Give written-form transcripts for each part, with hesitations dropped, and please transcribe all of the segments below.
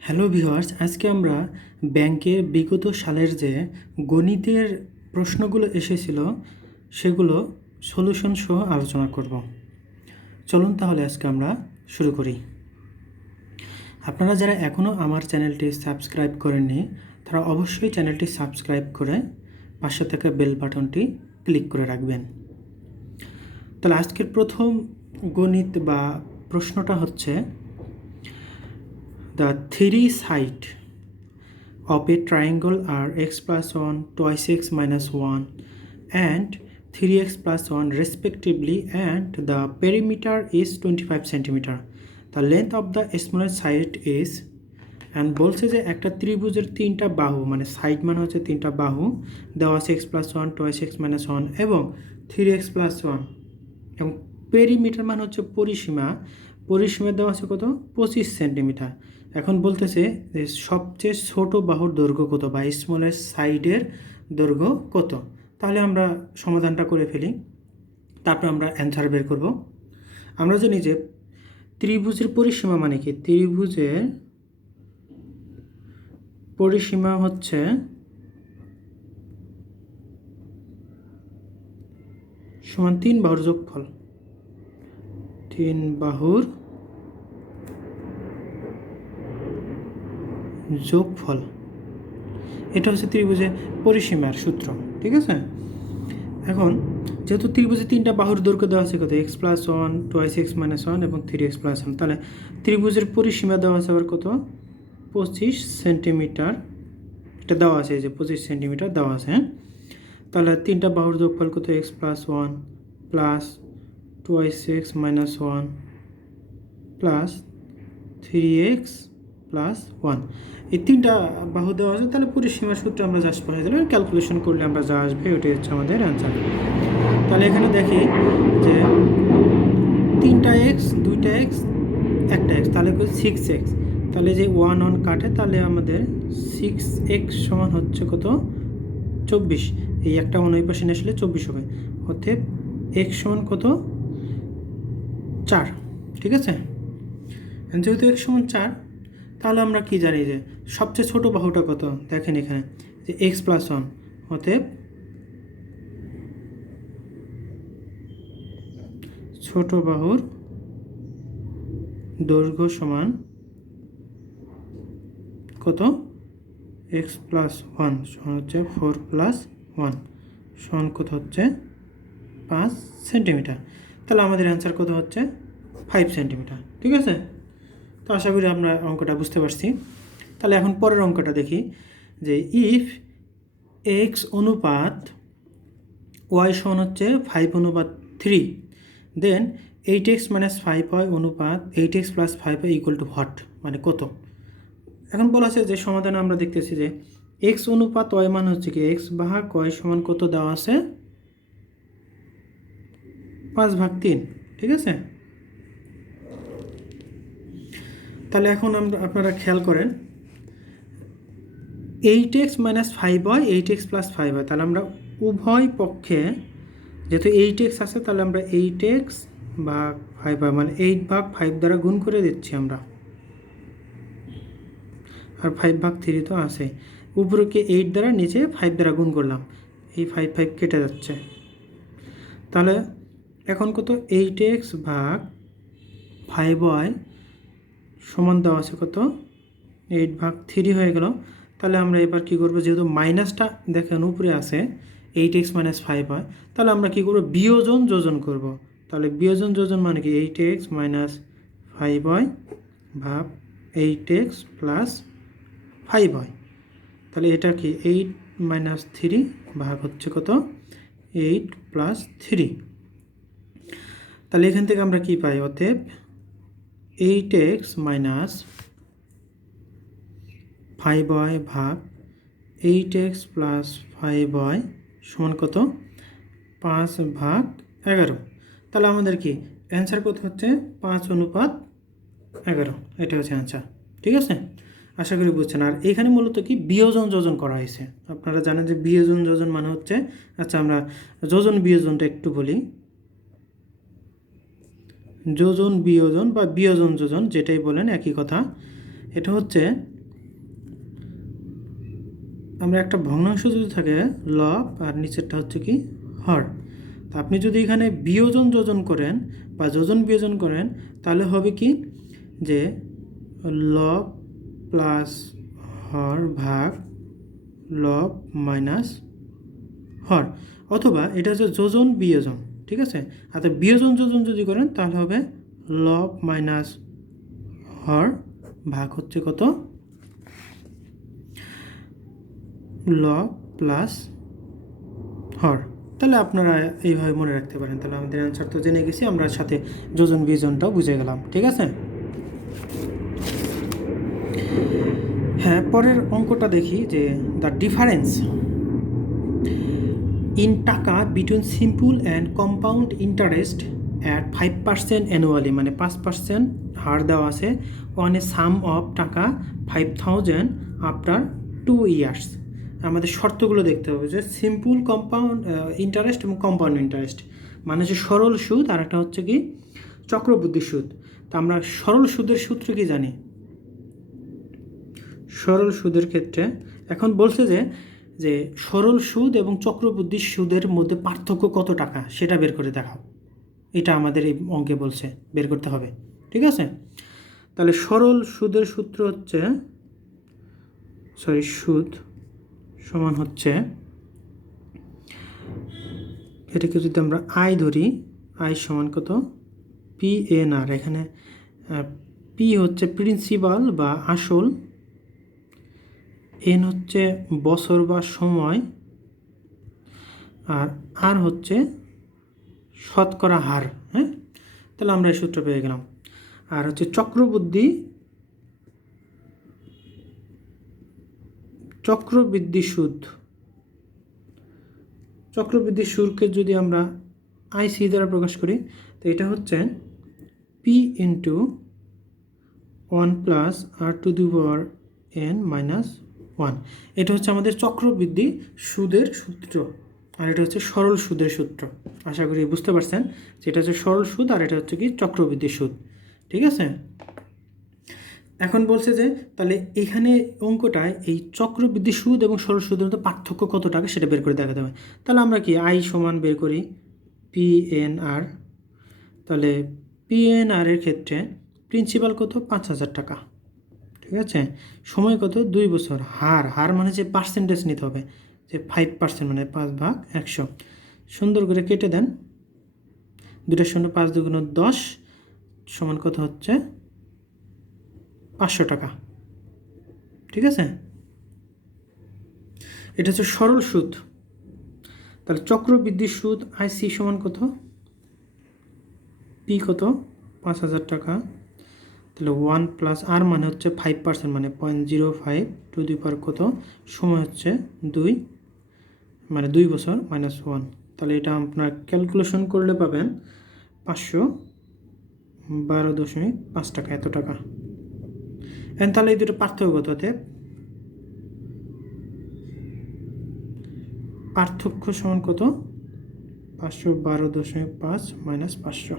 Hello viewers, আজকে আমরা ব্যাংকের বিগত সালের যে গণিতের প্রশ্নগুলো এসেছিল সেগুলো সলিউশন সহ আলোচনা করব। চলুন তাহলে আজকে আমরা শুরু করি। আপনারা যারা এখনও আমার চ্যানেলটি সাবস্ক্রাইব করেননি তারা অবশ্যই চ্যানেলটি সাবস্ক্রাইব করে পাশে থাকা বেল বাটনটি ক্লিক করে রাখবেন। তাহলে আজকের প্রথম গণিত বা প্রশ্নটা হচ্ছে the three sides of a triangle are x plus 1, twice x minus 1 and 3x plus 1 respectively, and the perimeter is 25 centimeter. The length of the smallest side is, and বলছে যে একটা ত্রিভুজের তিনটা বাহু মানে সাইড মানে হচ্ছে তিনটা বাহু দেওয়া আছে x plus 1, twice x minus 1 এবং 3x plus 1 এবং পেরিমিটার মানে হচ্ছে পরিসীমা দেওয়া আছে কত 25 সেন্টিমিটার। এখন বলতেছে যে সবচেয়ে ছোট বাহুর দৈর্ঘ্য কত বা স্মলেস্ট সাইডের দৈর্ঘ্য কত। তাহলে আমরা সমাধানটা করে ফেলি, তারপর আমরা অ্যান্সার বের করব। আমরা জানি যে ত্রিভুজের পরিসীমা মানে কি, ত্রিভুজের পরিসীমা হচ্ছে সমান 3 বাহুর যোগফল, 3 বাহুর যোগফল। এটা হচ্ছে ত্রিভুজের পরিসীমার সূত্র, ঠিক আছে। এখন যেহেতু ত্রিভুজে তিনটা বাহুর দৈর্ঘ্য দেওয়া আছে কত x plus 1, twice x minus 1 এবং 3x plus 1, তাহলে ত্রিভুজের পরিসীমা দেওয়া আছে আবার কত 25 সেন্টিমিটার। এটা দেওয়া আছে, এই যে 25 সেন্টিমিটার দেওয়া আছে। তাহলে তিনটা বাহুর যোগফল কত x plus 1 plus twice x minus 1 plus 3x plus 1, এই তিনটা বাহু দেওয়া আছে। তাহলে পরিসীমার সূত্র আমরা জাস্ট পড়ে দিলাম, ক্যালকুলেশন করলে আমরা যা আসবে ওটাই হচ্ছে আমাদের অ্যান্সার। তাহলে এখানে দেখি যে 3টা এক্স 2টা এক্স 1টা এক্স, তাহলে 6x। তাহলে যে 1 কাটে তাহলে আমাদের 6x সমান হচ্ছে কত 24। এই একটা ওই পাশে নিয়ে আসলে 24 হবে, অতএব x সমান কত 4, ঠিক আছে। যেহেতু x সমান 4, তাহলে আমরা কি জানি যে সবচেয়ে ছোট বাহুটা কত, দেখেন এখানে যে x plus 1, অতএব ছোট বাহুর দৈর্ঘ্য সমান কত x plus 1 সমান হচ্ছে 4 plus 1 সমান কত হচ্ছে 5 সেন্টিমিটার। তাহলে আমাদের অ্যান্সার কত হচ্ছে 5 সেন্টিমিটার, ঠিক আছে। তো আশা করি আমরা অঙ্কটা বুঝতে পারছি। তাহলে এখন পরের অঙ্কটা দেখি যে ইফ x অনুপাত y সমান হচ্ছে 5/3, দেন 8x minus 5y অনুপাত 8x plus 5y equal to what, মানে কত। এখন বলা আছে যে সমাধানে আমরা দেখতেছি যে x অনুপাত y মান হচ্ছে কি x ভাগ y সমান কত দেওয়া আছে 5/3, ঠিক আছে। তাহলে এখন আপনারা খেয়াল করেন 8x minus 5y 8x plus 5y, তাহলে আমরা উভয় পক্ষে যেহেতু 8x আছে তাহলে আমরা 8x ভাগ 5y মানে 8/5 দ্বারা গুণ করে দিচ্ছি আমরা, আর 5/3 তো আছে। উপরকে 8 দ্বারা নিচে 5 দ্বারা গুণ করলাম, এই 5 কেটে যাচ্ছে। তাহলে এখন কত 8x ভাগ 5y সমান দেওয়া আছে কত 8/3 হয়ে গেল। তাহলে আমরা এবার কি করব, যেহেতু মাইনাসটা দেখেন উপরে আছে 8x minus 5y, তাহলে আমরা কি করব বিয়োজন যোজন করব। তাহলে বিয়োজন যোজন মানে কি 8x minus 5y ভাগ 8x plus 5y, তাহলে এটা কি 8 minus 3 ভাগ হচ্ছে কত 8 plus 3। তাহলে এখান থেকে আমরা কি পাই, অতএব 8x minus 5y ভাগ 8x plus 5y সমান কত 5/11। তাহলে আমাদের কি অ্যান্সার কত হচ্ছে 5/11, এটা হচ্ছে অ্যান্সার, ঠিক আছে। আশা করি বুঝছেন। আর এখানে মূলত কি বিয়োজন যোজন করা হয়েছে। আপনারা জানেন যে বিয়োজন যোজন মানে হচ্ছে, আচ্ছা আমরা যোজন বিয়োজনটা একটু বলি। যোজন বিয়োজন বা বিয়োজন যোজন যেটাই বলেন একই কথা। এটা হচ্ছে আমরা একটা ভগ্নাংশ যদি থাকে লব আর নিচেরটা হচ্ছে কি হর, তো আপনি যদি এখানে বিয়োজন যোজন করেন বা যোজন বিয়োজন করেন তাহলে হবে কি যে লব প্লাস হর ভাগ লব মাইনাস হর, অথবা এটা হচ্ছে যোজন বিয়োজন, ঠিক আছে। আর বিয়োজন যোজন যদি করেন তাহলে হবে লব মাইনাস হর ভাগ হচ্ছে কত লব প্লাস হর। তাহলে আপনারা এইভাবে মনে রাখতে পারেন। তাহলে আমাদের অ্যান্সার তো জেনে গেছি, আমরা সাথে যোজন বিয়োজনটাও বুঝে গেলাম, ঠিক আছে। হ্যাঁ, পরের অঙ্কটা দেখি যে দ্য ডিফারেন্স ইন টাকা between simple and compound interest at 5% annually, মানে 5% হার দেওয়া আছে অন এ সাম অফ টাকা 5,000 আফটার 2 ইয়ার্স। আমাদের শর্তগুলো দেখতে হবে যে সিম্পল কম্পাউন্ড ইন্টারেস্ট এবং কম্পাউন্ড ইন্টারেস্ট মানে হচ্ছে সরল সুদ, আর একটা হচ্ছে কি চক্রবৃদ্ধি সুদ। তা আমরা সরল সুদের সূত্র কি জানি? সরল সুদের ক্ষেত্রে এখন বলছে যে সরল সুদ এবং চক্রবৃদ্ধি সুদের মধ্যে পার্থক্য কত টাকা সেটা বের করে দেখাও, এটা আমাদের এই অঙ্কে বলছে বের করতে হবে, ঠিক আছে। তাহলে সরল সুদের সূত্র হচ্ছে সুদ সমান হচ্ছে, এটাকে যদি আমরা আয় ধরি, আয় সমান কত PNR, এখানে পি হচ্ছে প্রিন্সিপাল বা আসল, এন হচ্ছে বছর বা সময়, আর আর হচ্ছে শতকরা হার। হ্যাঁ, তাহলে আমরা এই সূত্র পেয়ে গেলাম। আর হচ্ছে চক্রবৃদ্ধি সুদ, চক্রবৃদ্ধি সুদকে যদি আমরা আইসি দ্বারা প্রকাশ করি তো এটা হচ্ছে P into 1 plus r to the power n minus 1। এটা হচ্ছে আমাদের চক্রবৃদ্ধি সুদের সূত্র, আর এটা হচ্ছে সরল সুদের সূত্র। আশা করি বুঝতে পারছেন যে এটা হচ্ছে সরল সুদ আর এটা হচ্ছে কি চক্রবৃদ্ধি সুদ, ঠিক আছে। এখন বলছে যে তাহলে এখানে অঙ্কটায় এই চক্রবৃদ্ধি সুদ এবং সরল সুদের মধ্যে পার্থক্য কত টাকা সেটা বের করে দেখাতে হবে। তাহলে আমরা কি আই সমান বের করি PNR, তাহলে PNR এর ক্ষেত্রে প্রিন্সিপাল কত 5,000 টাকা, ঠিক আছে। সময় কত 2 বছর। হার মানে যে পার্সেন্টেজ নিতে হবে, যে 5% মানে 5/100। সুন্দর করে কেটে দেন, 2 শূন্য 5 2 10 সমান কত হচ্ছে 500 টাকা, ঠিক আছে। এটা হচ্ছে সরল সুদ। তাহলে চক্রবৃদ্ধি সুদ আইসি সমান কত পি কত 5,000 টাকা, তাহলে 1 প্লাস আর মানে হচ্ছে 5% মানে 0.05 টু দি পাওয়ার কত, সময় হচ্ছে 2 মানে 2 বছর মাইনাস 1। তাহলে এটা আপনার ক্যালকুলেশন করলে পাবেন 512.5 টাকা, এত টাকা। তাহলে এই দুটো পার্থক্য কত হতে, পার্থক্য সমান কত 512.5 মাইনাস 500,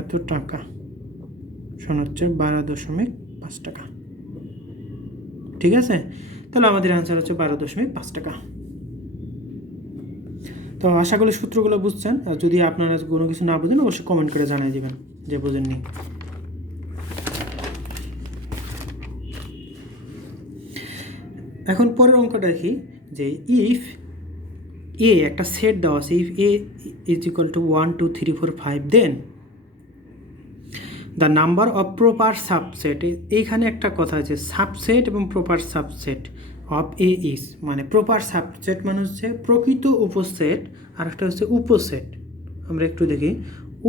এত টাকা সমান হচ্ছে 12.5 টাকা, ঠিক আছে। তাহলে আমাদের অ্যান্সার হচ্ছে 12.5 টাকা। তো আশা করি সূত্রগুলো বুঝছেন। আর যদি আপনারা কোনো কিছু না বুঝেন অবশ্যই কমেন্ট করে জানিয়ে দেবেন যে বোঝেননি। এখন পরের অঙ্কটা দেখি যে ইফ এ একটা সেট দেওয়া আছে, if A is equal to 1 2 3 4 5 then the number of proper subset. এইখানে একটা কথা আছে সাবসেট এবং proper subset of A is, মানে প্রপার সাবসেট মানে হচ্ছে প্রকৃত উপসেট, আর একটা হচ্ছে উপসেট। আমরা একটু দেখি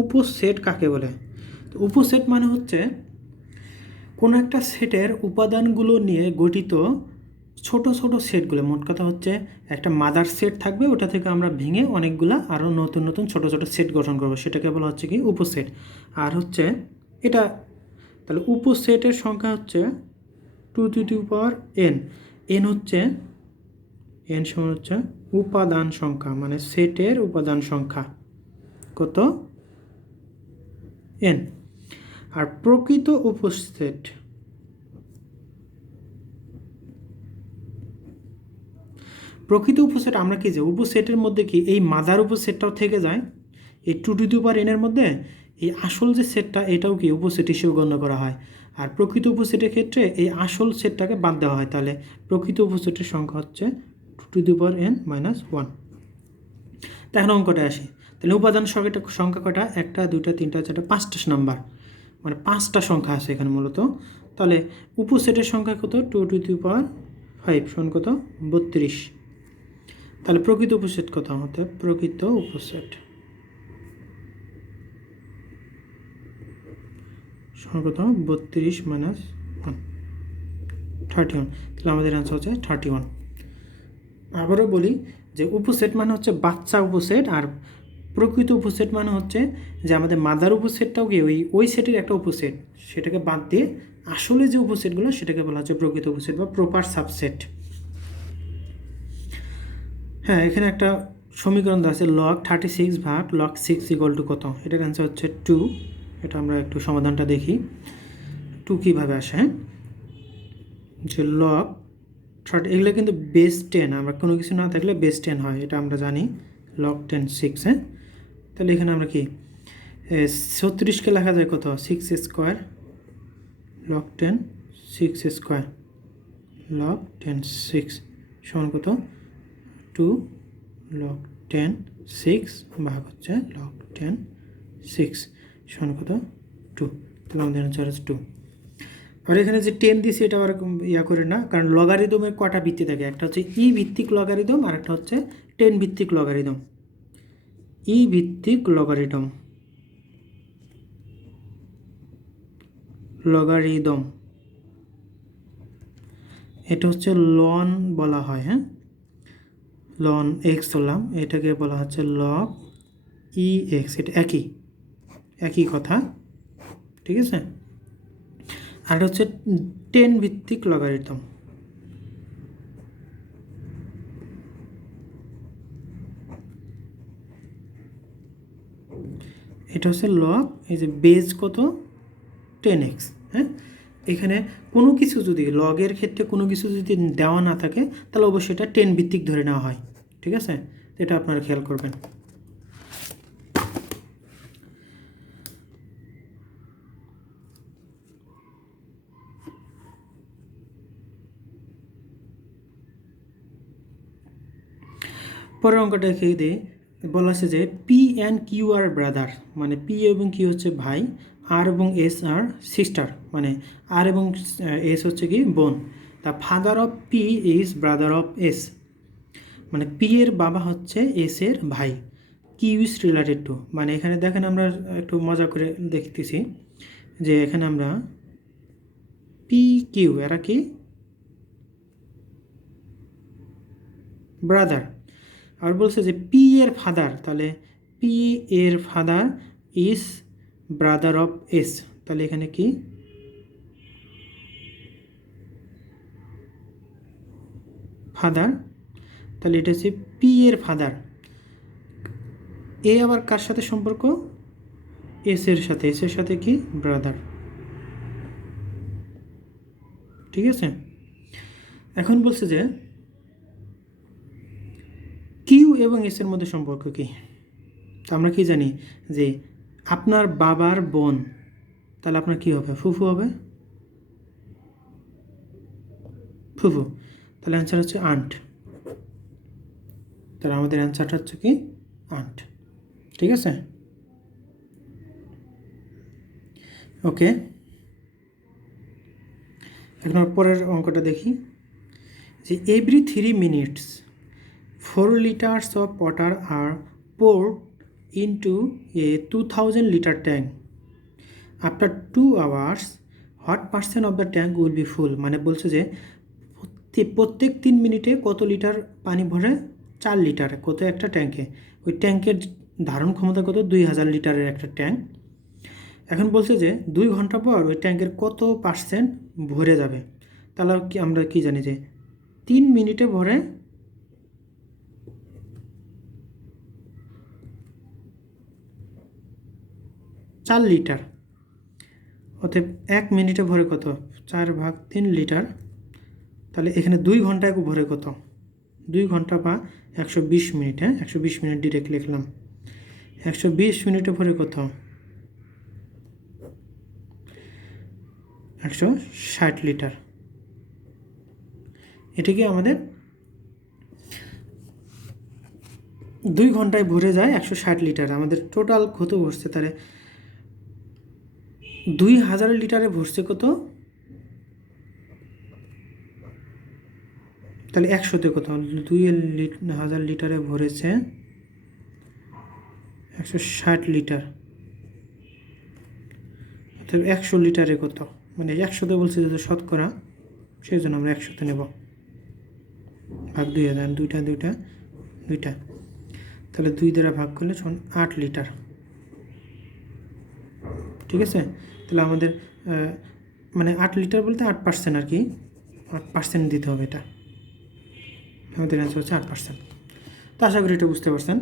উপসেট কাকে বলে। তো উপসেট মানে হচ্ছে কোনো একটা সেটের উপাদানগুলো নিয়ে গঠিত ছোট ছোট সেটগুলো, মোট কথা হচ্ছে একটা মাদার সেট থাকবে, ওটা থেকে আমরা ভেঙে অনেকগুলা আরও নতুন নতুন ছোট ছোট সেট গঠন করবো, সেটাকে বলা হচ্ছে কি উপসেট। আর হচ্ছে এটা, তাহলে উপসেটের সংখ্যা হচ্ছে 2 two the power n, n হচ্ছে n সমান হচ্ছে উপাদান সংখ্যা, মানে সেটের উপাদান সংখ্যা কত n। আর প্রকৃত উপসেট প্রকৃত উপসেট আমরা কি যে উপসেটের মধ্যে কি এই মাদার উপসেটটাও থেকে যায়, এই 2n এর মধ্যে এই আসল যে সেটটা এটাও কি উপসেট হিসেবে গণ্য করা হয়। আর প্রকৃত উপসেটের ক্ষেত্রে এই আসল সেটটাকে বাদ দেওয়া হয়, তাহলে প্রকৃত উপসেটের সংখ্যা হচ্ছে 2n-1। তো এখন অঙ্কটা আসি, তাহলে উপাদান সংখ্যা কটা? 1 2 3 4 5টা নাম্বার, মানে 5টা সংখ্যা আছে এখানে মূলত। তাহলে উপসেটের সংখ্যা কত? 2n-5 সমান কত? 32। তাহলে প্রকৃত উপসেট কত হতে? প্রকৃত উপসেট সমান কত? 32 - 1 31। তাহলে আমাদের অ্যান্সার হচ্ছে 31। আবারও বলি যে উপসেট মানে হচ্ছে বাচ্চা উপসেট, আর প্রকৃত উপসেট মানে হচ্ছে যে আমাদের মাদার উপসেটটাও কি ওই সেটের একটা উপসেট, সেটাকে বাদ দিয়ে আসলে যে উপসেটগুলো সেটাকে বলা হচ্ছে প্রকৃত উপসেট বা প্রপার সাবসেট। হ্যাঁ, এখানে একটা সমীকরণ দেওয়া আছে, log 36 ভাগ log 6 = কত? এটার অ্যান্সার হচ্ছে 2। এটা আমরা একটু সমাধানটা দেখি 2 কীভাবে আসে। হ্যাঁ, যে log 30, এগুলো কিন্তু বেস 10, আমরা কোনো কিছু না থাকলে বেস 10 হয়, এটা আমরা জানি। log 10 6। হ্যাঁ, তাহলে এখানে আমরা কি 36কে লেখা যায় কত? 6² log 10 6² log 10 6 সমান কত? 2 log 10 6 ভাগ হচ্ছে log 10 6 সমান কত? 2। তাহলে আমাদের অ্যান্সার হচ্ছে 2। আর এখানে যে 10 দিয়েছি এটা আর ইয়া করে না, কারণ লগারিদমের কটা ভিত্তি থাকে? একটা হচ্ছে ই ভিত্তিক লগারিদম, আর একটা হচ্ছে 10 ভিত্তিক লগারিদম। ই ভিত্তিক লগারিদম এটা হচ্ছে লন বলা হয়। হ্যাঁ, লন এক্স বললাম, এটাকে বলা হচ্ছে লগ ই এক্স। এটা একই কথা, ঠিক আছে। আর এটা হচ্ছে 10 ভিত্তিক লগারিদম। এটা হচ্ছে লগ, এই যে বেজ কত? 10x। হ্যাঁ, এখানে কোনো কিছু যদি লগের ক্ষেত্রে কোনো কিছু যদি দেওয়া না থাকে তাহলে অবশ্যই এটা 10 ভিত্তিক ধরে নেওয়া হয়, ঠিক আছে। এটা আপনারা খেয়াল করবেন। পরের অঙ্কটা খেয়ে দিয়ে বলা আছে যে P and Q are brother, মানে পি এবং কিউ হচ্ছে ভাই, আর এবং এস আর সিস্টার, মানে আর এবং এস হচ্ছে কি বোন। The father of P his brother of S, মানে পি এর বাবা হচ্ছে এস এর ভাই। কিউ ইজ রিলেটেড টু, মানে এখানে দেখেন আমরা একটু মজা করে দেখতেছি যে এখানে আমরা পি কিউ এরা কি ব্রাদার। আর বলছে যে পি এর ফাদার, তাহলে পি এর father his brother of S, তাহলে এখানে কি ফাদার, তাহলে এটা হচ্ছে পি এর ফাদার। এ আবার কার সাথে সম্পর্ক? এস এর সাথে, এস এর সাথে কি ব্রাদার, ঠিক আছে। এখন বলছে যে কিউ এবং এস এর মধ্যে সম্পর্ক কি? তো আমরা কি জানি যে আপনার বাবার বোন, তাহলে আপনার কি হবে? ফুফু হবে, ফুফু। তাহলে অ্যান্সার হচ্ছে আন্ট। তাহলে আমাদের অ্যান্সারটা হচ্ছে কি আন্ট, ঠিক আছে। ওকে, এখন পরের অঙ্কটা দেখি যে every 3 minutes 4 liters of water are poured into a 2000 liter tank. After 2 hours, what percent of the tank will be full? মানে বলছে যে প্রত্যেক 3 মিনিটে কত লিটার পানি ভরে? 4 লিটার কত একটা ট্যাঙ্কে। ওই ট্যাঙ্কের ধারণ ক্ষমতা কত? 2000 লিটারের একটা ট্যাঙ্ক। এখন বলছে যে 2 ঘন্টা পর ওই ট্যাঙ্কের কত পার্সেন্ট ভরে যাবে? তাহলে কি আমরা কি জানি যে 3 মিনিটে ভরে 4 লিটার, অতএব 1 মিনিটে ভরে কত? 4/3 লিটার। তাহলে এখানে 2 ঘন্টায় ভরে কত? 2 ঘন্টা বা 120 মিনিট, হ্যাঁ 120 মিনিট ডিরেক্ট লিখলাম। 120 মিনিটে ভরে কত? 160 লিটার। এটা কি আমাদের 2 ঘন্টায় ভরে যায় 160 লিটার। আমাদের টোটাল কত ভরছে তাহলে 2000 লিটারে ভরছে কত? তাহলে 100তে কত? 2000 লিটারে ভরেছে 160 লিটার, অর্থাৎ 100 লিটারে কত? মানে 100তে বলছে যেহেতু শতকরা, সেই জন্য আমরা 100তে নেব। ভাগ 2000, দুইটা, তাহলে 2 দ্বারা ভাগ করলে 8 লিটার। ঠিক আছে, তাহলে আমাদের মানে 8 লিটার বলতে 8% আর কি, 8% দিতে হবে। এটা আমাদের অ্যান্সার হচ্ছে 8%। তো আশা করি এটা বুঝতে পারছেন।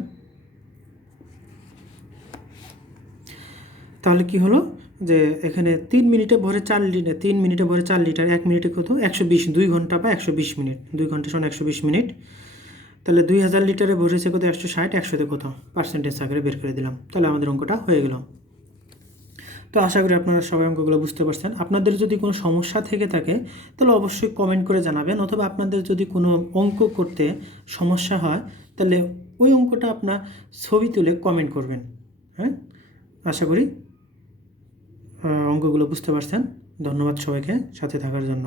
তাহলে কি হলো যে এখানে 3 মিনিটে ভরে 4 লিটার, 3 মিনিটে ভরে 4 লিটার, 1 মিনিটে কত? 120, 2 ঘন্টা বা 120 মিনিট, 2 ঘন্টা সমান 120 মিনিট। তাহলে 2000 লিটারে ভরেছে কত? 160, 100তে কত? পার্সেন্টেজ আকারে বের করে দিলাম। তাহলে আমাদের অঙ্কটা হয়ে গেল। তো আশা করি আপনারা সবাই অঙ্কগুলো বুঝতে পারছেন। আপনাদের যদি কোনো সমস্যা থেকে থাকে তাহলে অবশ্যই কমেন্ট করে জানাবেন, অথবা আপনাদের যদি কোনো অঙ্ক করতে সমস্যা হয় তাহলে ওই অঙ্কটা আপনার ছবি তুলে কমেন্ট করবেন। হ্যাঁ, আশা করি অঙ্কগুলো বুঝতে পারছেন। ধন্যবাদ সবাইকে সাথে থাকার জন্য।